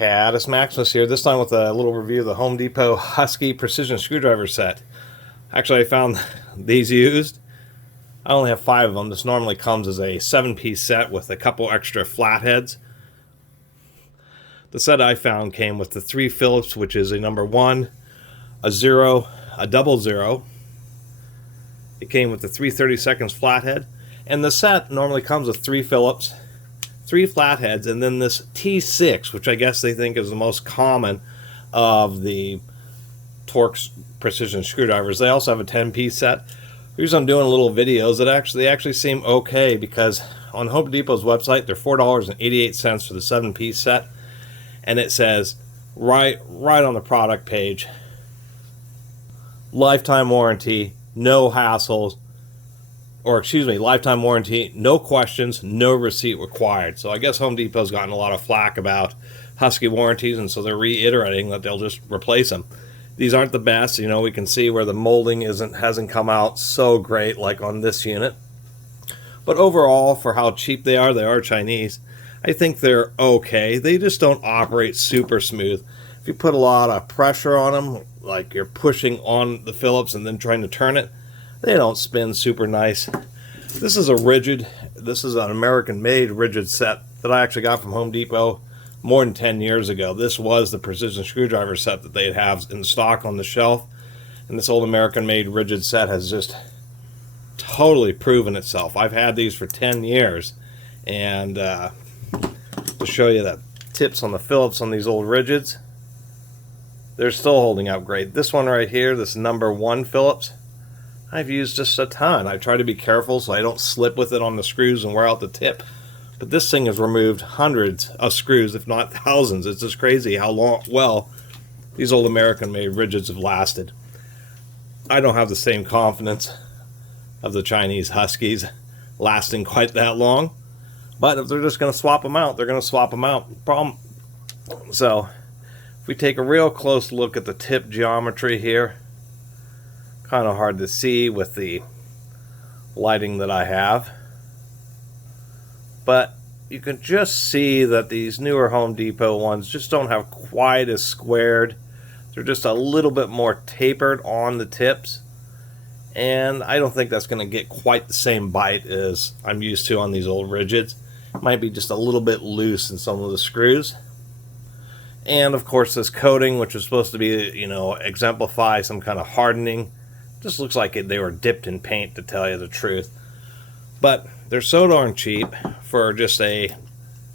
Catus Maximus here, this time with a little review of the Home Depot Husky precision screwdriver set. Actually, I found these used. I only have 5 of them. This normally comes as a 7-piece set with a couple extra flatheads. The set I found came with the 3 Phillips, which is a number 1, a 0, a double 0. It came with the 3/32 flathead. And the set normally comes with 3 Phillips, 3 flatheads, and then this T6, which I guess they think is the most common of the Torx precision screwdrivers. They also have a 10-piece set. The reason I'm doing little videos, they actually seem okay, because on Home Depot's website, they're $4.88 for the 7-piece set, and it says right on the product page, lifetime warranty, no hassles. Or excuse me, lifetime warranty, no questions, no receipt required. So I guess Home Depot's gotten a lot of flack about Husky warranties, and so they're reiterating that they'll just replace them. These aren't the best. You know, we can see where the molding hasn't come out so great like on this unit. But overall, for how cheap they are Chinese, I think they're okay. They just don't operate super smooth. If you put a lot of pressure on them, like you're pushing on the Phillips and then trying to turn it, they don't spin super nice. This is a Ridgid. This is an American-made Ridgid set that I actually got from Home Depot more than 10 years ago. This was the precision screwdriver set that they'd have in stock on the shelf. And this old American-made Ridgid set has just totally proven itself. I've had these for 10 years. And to show you the tips on the Phillips on these old Ridgids, they're still holding up great. This one right here, this number 1 Phillips, I've used just a ton. I try to be careful so I don't slip with it on the screws and wear out the tip. But this thing has removed hundreds of screws, if not thousands. It's just crazy how well these old American-made Ridgids have lasted. I don't have the same confidence of the Chinese Huskies lasting quite that long. But if they're just going to swap them out, they're going to swap them out. So, if we take a real close look at the tip geometry here, kind of hard to see with the lighting that I have, but you can just see that these newer Home Depot ones just don't have quite as squared. They're just a little bit more tapered on the tips, and I don't think that's going to get quite the same bite as I'm used to on these old Ridgids. It might be just a little bit loose in some of the screws. And of course this coating, which is supposed to be, you know, exemplify some kind of hardening, just looks like they were dipped in paint, to tell you the truth. But they're so darn cheap for just a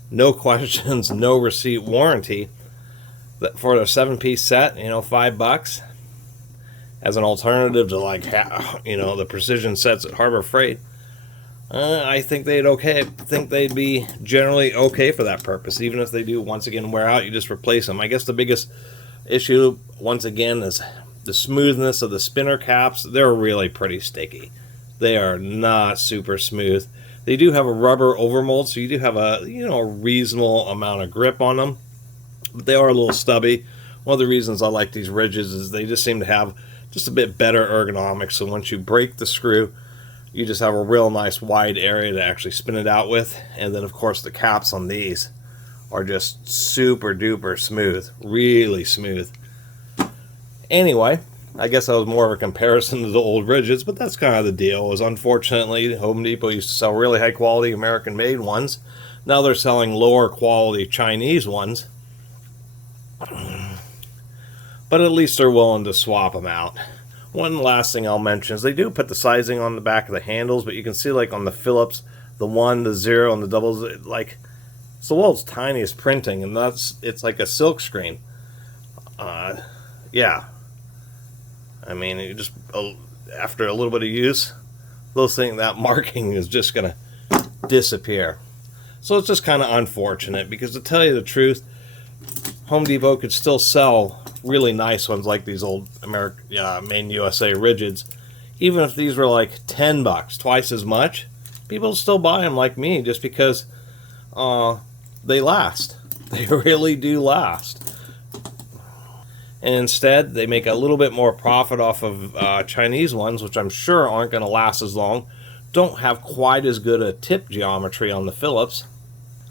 no questions, no receipt warranty, that for a 7-piece set, you know, $5 as an alternative to, like, you know, the precision sets at Harbor Freight. I think they'd be generally okay for that purpose. Even if they do once again wear out, you just replace them. I guess the biggest issue once again is the smoothness of the spinner caps. They're really pretty sticky. They are not super smooth. They do have a rubber overmold, so you do have a, you know, a reasonable amount of grip on them. But they are a little stubby. One of the reasons I like these Ridgids is they just seem to have just a bit better ergonomics. So once you break the screw, you just have a real nice wide area to actually spin it out with. And then of course the caps on these are just super duper smooth, really smooth. Anyway, I guess that was more of a comparison to the old Ridgids, but that's kind of the deal. Is unfortunately, Home Depot used to sell really high quality American-made ones. Now they're selling lower quality Chinese ones. But at least they're willing to swap them out. One last thing I'll mention is they do put the sizing on the back of the handles, but you can see, like on the Phillips, the 1, the 0, and the doubles, like, it's the world's tiniest printing, and it's like a silk screen. Yeah. I mean, you just, after a little bit of use, that marking is just going to disappear. So it's just kind of unfortunate, because to tell you the truth, Home Depot could still sell really nice ones like these old Made USA Ridgids. Even if these were like $10, twice as much, people still buy them like me, just because they last. They really do last. And instead, they make a little bit more profit off of Chinese ones, which I'm sure aren't going to last as long. Don't have quite as good a tip geometry on the Phillips.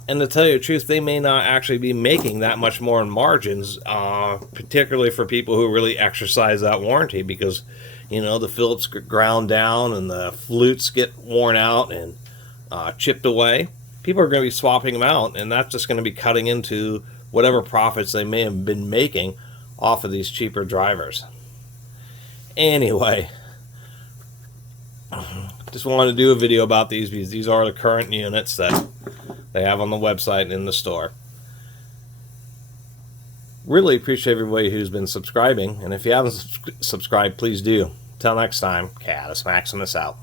And to tell you the truth, they may not actually be making that much more in margins, particularly for people who really exercise that warranty, because, you know, the Phillips get ground down and the flutes get worn out and chipped away. People are going to be swapping them out, and that's just going to be cutting into whatever profits they may have been making off of these cheaper drivers. Anyway, just wanted to do a video about these because these are the current units that they have on the website and in the store. Really appreciate everybody who's been subscribing, and if you haven't subscribed, please do. Till next time, Catus Maximus out.